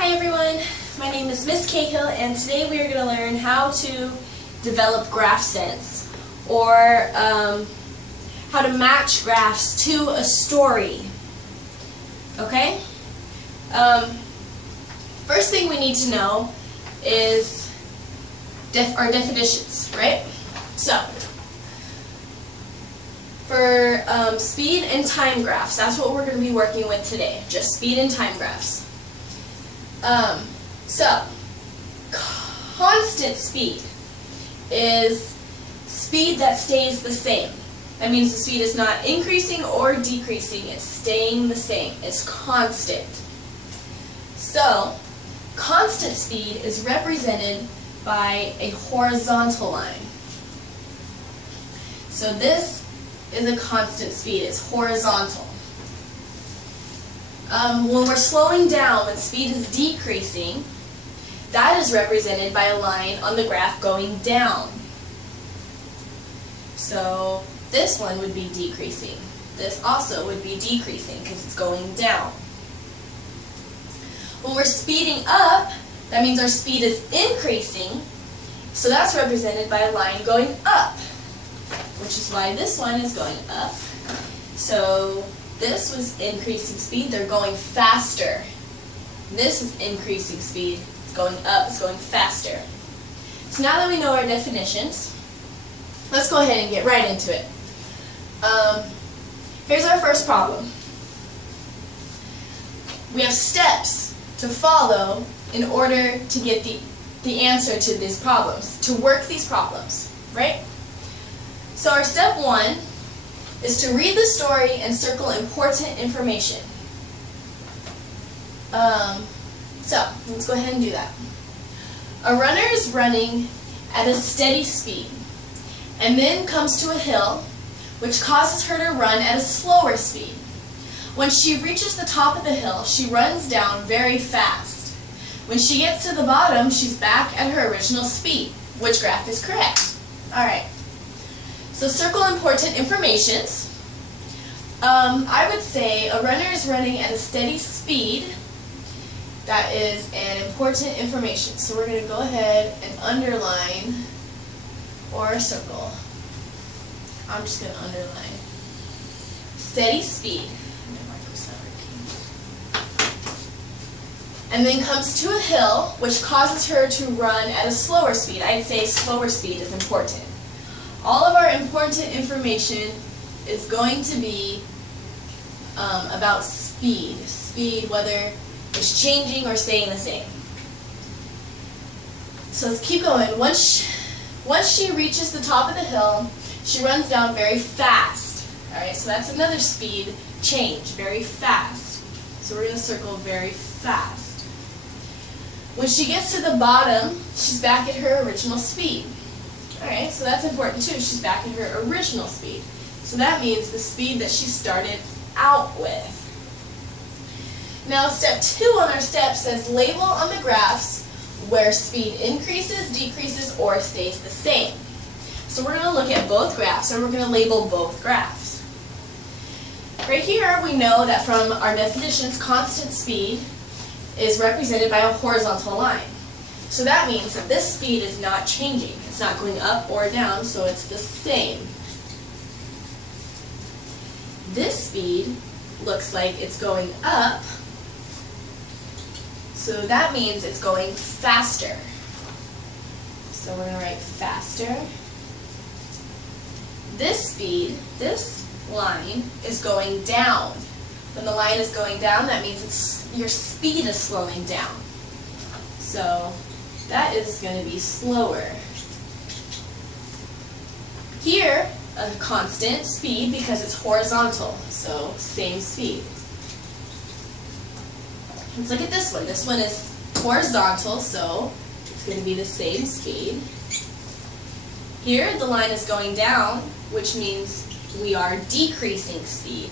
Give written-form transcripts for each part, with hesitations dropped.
Hi everyone, my name is Miss Cahill and today we are going to learn how to develop graph sense, or how to match graphs to a story. Okay? First thing we need to know is our definitions, right? So, for speed and time graphs, that's what we're going to be working with today, just speed and time graphs. So, constant speed is speed that stays the same. That means the speed is not increasing or decreasing, it's staying the same. It's constant. So, constant speed is represented by a horizontal line. So this is a constant speed, it's horizontal. When we're slowing down, when speed is decreasing, that is represented by a line on the graph going down. So this one would be decreasing. This also would be decreasing because it's going down. When we're speeding up, that means our speed is increasing, so that's represented by a line going up, which is why this one is going up. So this was increasing speed, they're going faster. This is increasing speed, it's going up, it's going faster. So now that we know our definitions, let's go ahead and get right into it. Here's our first problem. We have steps to follow in order to get the answer to these problems, to work these problems, right? So our step one is to read the story and circle important information. So let's go ahead and do that. A runner is running at a steady speed and then comes to a hill which causes her to run at a slower speed. When she reaches the top of the hill, she runs down very fast. When she gets to the bottom, she's back at her original speed. Which graph is correct? Alright. So circle important informations. I would say a runner is running at a steady speed. That is an important information. So we're going to go ahead and underline or circle. I'm just going to underline. Steady speed. And then comes to a hill, which causes her to run at a slower speed. I'd say slower speed is important. All of our important information is going to be about speed. Speed, whether it's changing or staying the same. So let's keep going. Once she reaches the top of the hill, she runs down very fast. Alright, so that's another speed change, very fast. So we're going to circle very fast. When she gets to the bottom, she's back at her original speed. Alright, so that's important too. She's back at her original speed. So that means the speed that she started out with. Now step 2 on our step says label on the graphs where speed increases, decreases, or stays the same. So we're going to look at both graphs, and we're going to label both graphs. Right here we know that from our definitions, constant speed is represented by a horizontal line. So that means that this speed is not changing. It's not going up or down, so it's the same. This speed looks like it's going up, so that means it's going faster. So we're going to write faster. This speed, this line, is going down. When the line is going down, that means your speed is slowing down. So that is going to be slower. Here, a constant speed because it's horizontal, so same speed. Let's look at this one. This one is horizontal, so it's going to be the same speed. Here, the line is going down, which means we are decreasing speed.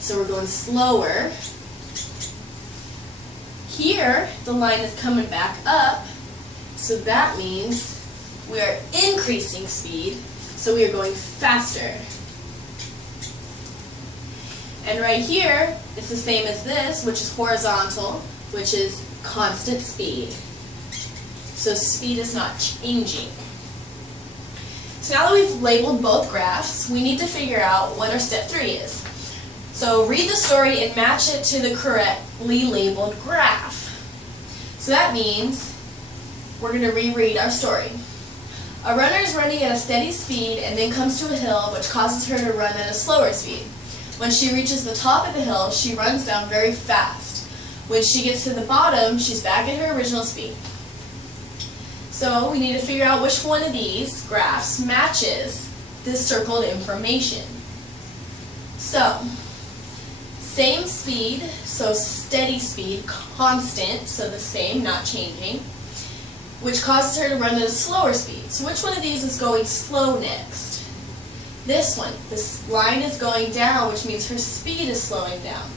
So we're going slower. Here, the line is coming back up, so that means we are increasing speed, so we are going faster. And right here, it's the same as this, which is horizontal. which is constant speed. So speed is not changing. So now that we've labeled both graphs, we need to figure out what our step 3 is. So read the story and match it to the correctly labeled graph. So that means we're going to reread our story. A runner is running at a steady speed and then comes to a hill which causes her to run at a slower speed. When she reaches the top of the hill, she runs down very fast. When she gets to the bottom, she's back at her original speed. So we need to figure out which one of these graphs matches this circled information. So, same speed, so steady speed, constant, so the same, not changing, which causes her to run at a slower speed. So which one of these is going slow next? This one. This line is going down, which means her speed is slowing down.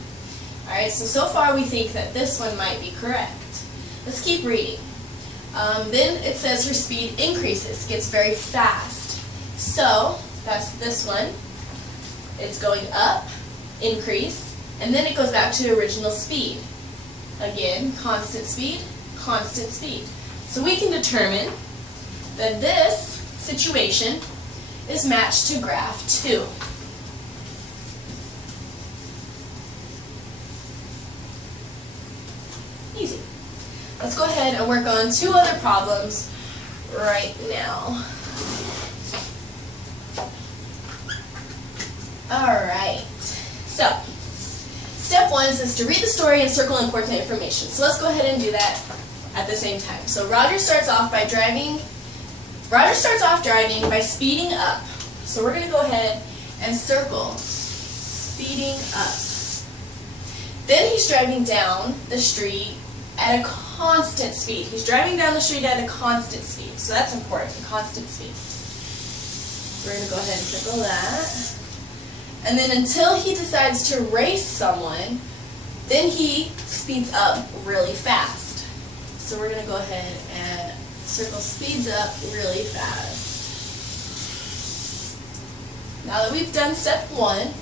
Alright, so far we think that this one might be correct. Let's keep reading. Then it says her speed increases, gets very fast. So, that's this one. It's going up, increase, and then it goes back to original speed. Again, constant speed, constant speed. So we can determine that this situation is matched to graph 2. Easy. Let's go ahead and work on 2 other problems right now. Alright, so step 1 says to read the story and circle important information. So let's go ahead and do that at the same time. So Roger starts off driving by speeding up. So we're going to go ahead and circle speeding up. Then he's driving down the street at a constant speed. He's driving down the street at a constant speed. So that's important, constant speed. We're going to go ahead and circle that. And then until he decides to race someone, then he speeds up really fast. So we're going to go ahead and circle speeds up really fast. Now that we've done step 1,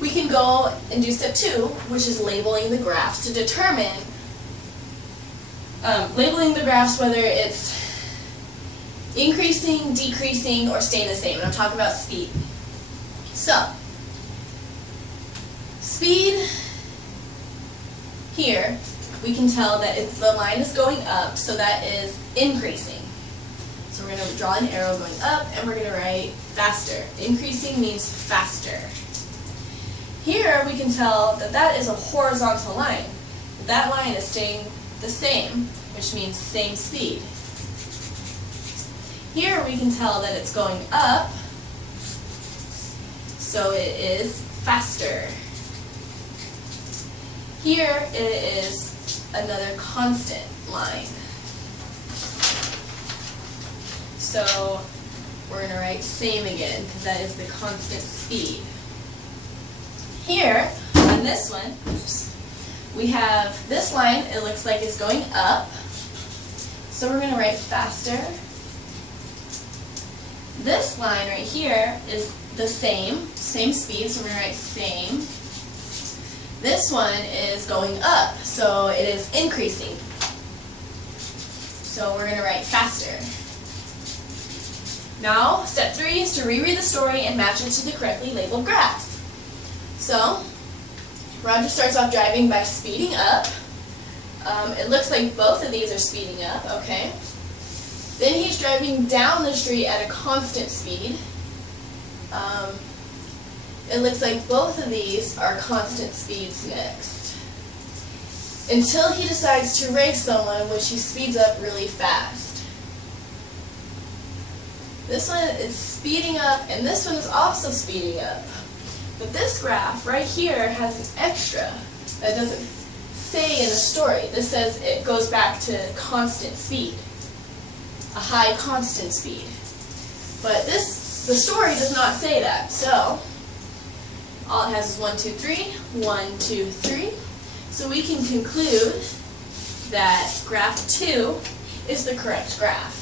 we can go and do step 2, which is labeling the graphs to determine whether it's increasing, decreasing, or staying the same. And I'm talking about speed. So, speed here, we can tell that the line is going up, so that is increasing. So we're going to draw an arrow going up, and we're going to write faster. Increasing means faster. Here we can tell that that is a horizontal line. That line is staying the same, which means same speed. Here we can tell that it's going up, so it is faster. Here it is another constant line. So we're going to write same again, because that is the constant speed. Here, on this one, we have this line, it looks like it's going up. So we're going to write faster. This line right here is the same speed, so we're going to write same. This one is going up, so it is increasing. So we're going to write faster. Now, step 3 is to reread the story and match it to the correctly labeled graphs. So, Roger starts off driving by speeding up. It looks like both of these are speeding up, okay. Then he's driving down the street at a constant speed. It looks like both of these are constant speeds next. Until he decides to race someone, which he speeds up really fast. This one is speeding up, and this one is also speeding up. But this graph right here has an extra that doesn't say in the story. This says it goes back to constant speed, a high constant speed. But the story does not say that. So all it has is 1, 2, 3, 1, 2, 3. So we can conclude that graph 2 is the correct graph.